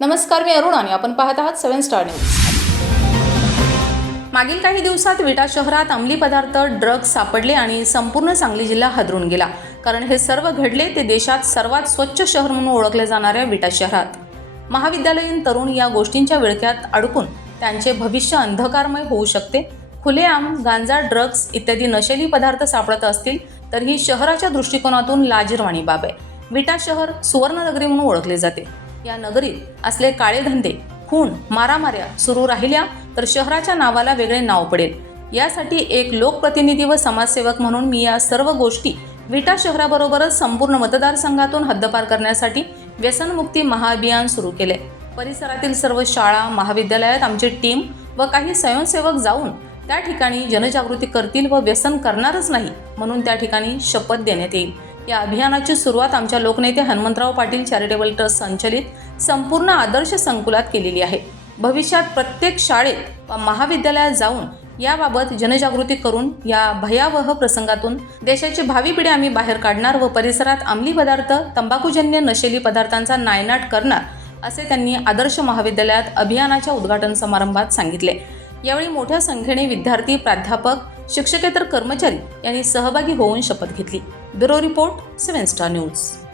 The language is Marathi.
नमस्कार मी अरुण आणि आपण पाहत आहात सेव्हन स्टार न्यूज मागील काही दिवसात विटा शहरात अंमली पदार्थ ड्रग्ज सापडले आणि संपूर्ण सांगली जिल्हा हादरून गेला कारण हे सर्व घडले ते देशात सर्वात स्वच्छ शहर म्हणून ओळखले जाणाऱ्या विटा शहरात महाविद्यालयीन तरुण या गोष्टींच्या विळख्यात अडकून त्यांचे भविष्य अंधकारमय होऊ शकते खुलेआम गांजा ड्रग्ज इत्यादी नशेली पदार्थ सापडत असतील तर ही शहराच्या दृष्टिकोनातून लाजीरवाणी बाब आहे विटा शहर सुवर्णनगरी म्हणून ओळखले जाते या नगरीत असले काळे धंदे खून मारामाऱ्या सुरू राहिल्या तर शहराच्या नावाला वेगळे नाव पडेल यासाठी एक लोकप्रतिनिधी व समाजसेवक म्हणून मी या सर्व गोष्टी विटा शहराबरोबरच संपूर्ण मतदारसंघातून हद्दपार करण्यासाठी व्यसनमुक्ती महाअभियान सुरू केले परिसरातील सर्व शाळा महाविद्यालयात आमची टीम व काही स्वयंसेवक जाऊन त्या ठिकाणी जनजागृती करतील व व्यसन करणारच नाही म्हणून त्या ठिकाणी शपथ देण्यात येईल या अभियानाची सुरुवात आमच्या लोकनेते हनुमंतराव पाटील चॅरिटेबल ट्रस्ट संचलित संपूर्ण आदर्श संकुलात केलेली आहे भविष्यात प्रत्येक शाळेत व महाविद्यालयात जाऊन याबाबत जनजागृती करून या भयावह प्रसंगातून देशाची भावी पिढी आम्ही बाहेर काढणार व परिसरात अंमली पदार्थ तंबाखूजन्य नशेली पदार्थांचा नायनाट करणार असे त्यांनी आदर्श महाविद्यालयात अभियानाच्या उद्घाटन समारंभात सांगितले यावेळी मोठ्या संख्येने विद्यार्थी प्राध्यापक शिक्षकेतर कर्मचारी यांनी सहभागी होऊन शपथ घेतली bureau report seven star news